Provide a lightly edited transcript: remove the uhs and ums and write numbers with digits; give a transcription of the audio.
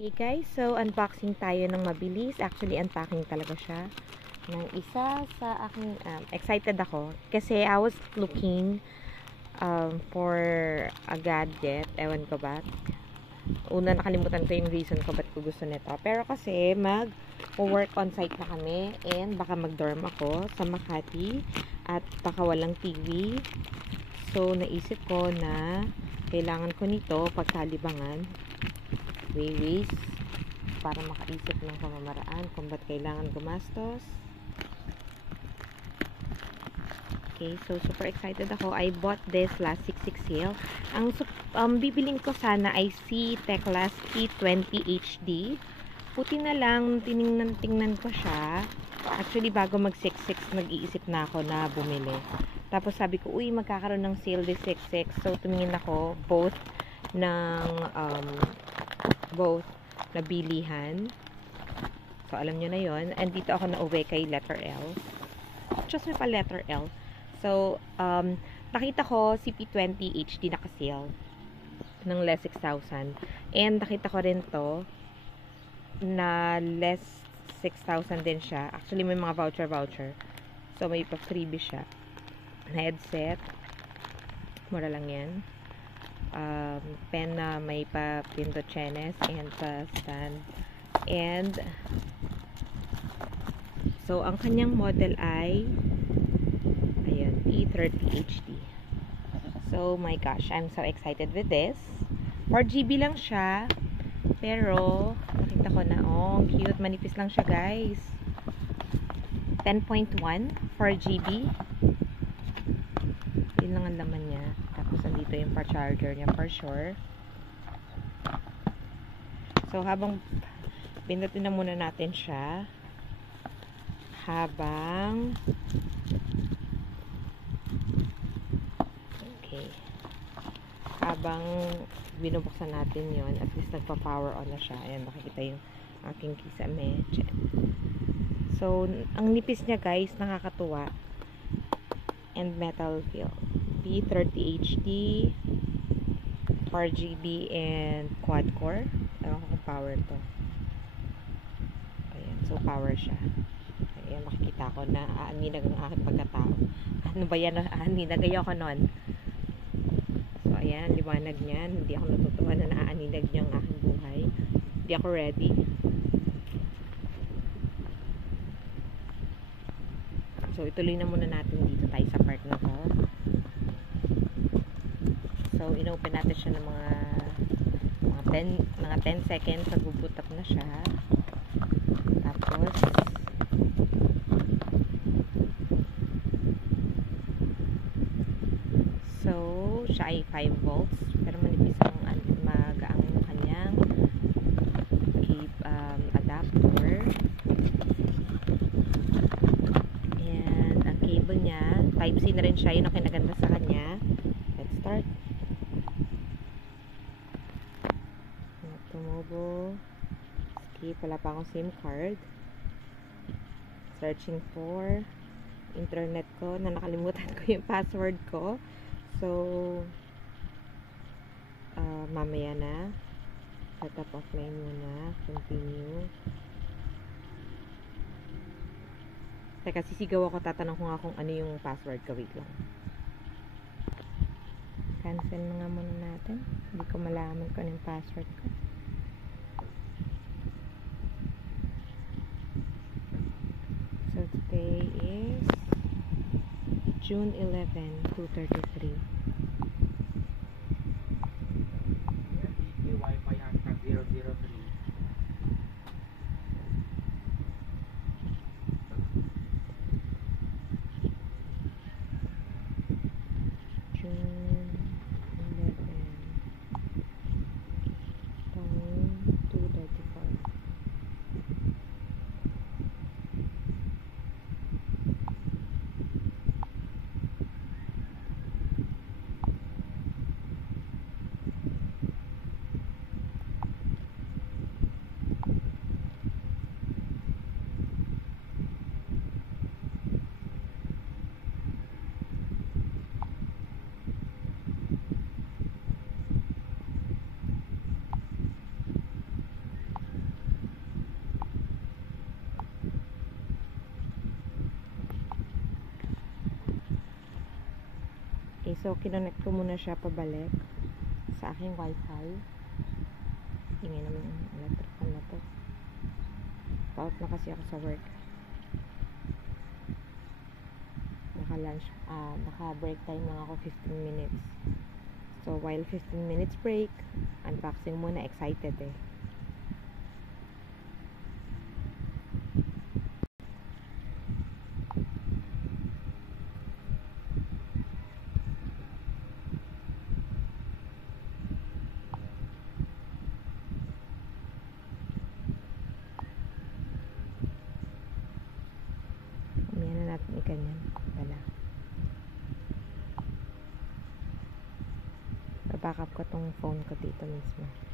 Hey guys, so unboxing tayo ng mabilis. Actually, unpacking talaga siya ng isa sa aking excited ako kasi I was looking for a gadget. Ewan ko ba. Una, nakalimutan ko yung reason ko ba't ko gusto nito. Pero kasi mag-work on site na kami and baka mag-dorm ako sa Makati at baka walang TV. So, naisip ko na kailangan ko nito pagkalibangan. Ways para makaisip ng pamamaraan kung ba't kailangan gumastos. Okay, so super excited ako. I bought this last 6/6 sale. Ang bibiling ko sana ay si Teclas P20 HD. Puti na lang, tingnan ko siya. Actually, bago mag 6/6, nag-iisip na ako na bumili. Tapos sabi ko, uy, magkakaroon ng sale this 6/6. So, tumingin ako both na bilihan. So, alam nyo na yon. And dito ako na-uwi kay letter L. Just may pa letter L. So, nakita ko si P20 HD naka-sale ng less 6,000. And nakita ko rin to na less 6,000 din siya. Actually, may mga voucher. So, may pa-freebie siya. Na headset. Mura lang yan. Pen na may pa pindot chenes and pa stand. And so ang kanyang model ay ayan, P30 HD. So my gosh, I'm so excited with this. 4GB lang siya, pero nakita ko na, oh cute, manipis lang siya guys. 10.1 4GB. Yun lang ang laman niya. Tapos andito yung pa-charger niya for sure. So habang pindutin na muna natin siya, habang binubuksan natin yon, at least nagpa-power on na siya. Ayan, makikita yung aking kisame. So ang nipis niya guys, nakakatuwa. And metal feel. P30 HD, 4GB and quad core. Ewan ko kung power to. Ayan, so power siya. Ayan, makikita ko na aaninag ang aking pagkatao. Ano ba yan? Aaninag ako nun. So ayan, liwanag niyan. Hindi ako natutuwa na naaaninag niya ang aking buhay. Hindi ako ready. So ituloy na muna natin dito tayo sa part na to. So, inopen natin siya ng mga 10 seconds. Nag-boot up na siya. Tapos, so, siya ay 5 volts. Pero manipis ang magaang kanyang adapter. And, ang cable niya, Type-C na rin siya. Yun ang kinaganda sa kanya. Let's start. Tumobo. Skip. Wala pa akong SIM card. Searching for internet ko na nakalimutan ko yung password ko. So, mamaya na. Setup offline muna. Continue. Teka, sisigaw ako. Tatanong ko nga kung ano yung password ko. Wait lang. Cancel na nga muna natin. Hindi ko malaman kung ano yung password ko. So today is June 11, 2:33. Wi-Fi hashtag 003. June 11. Time 2:35. So, kinonect ko muna siya pabalik sa aking wifi. Ingay naman yung electric fan na to. Out na kasi ako sa work. Naka-lunch, naka-break time lang ako 15 minutes. So, while 15 minutes break, unboxing muna, excited eh. Umiyan na natin ikanyan. Pala. Back up ko tong phone ko dito mismo.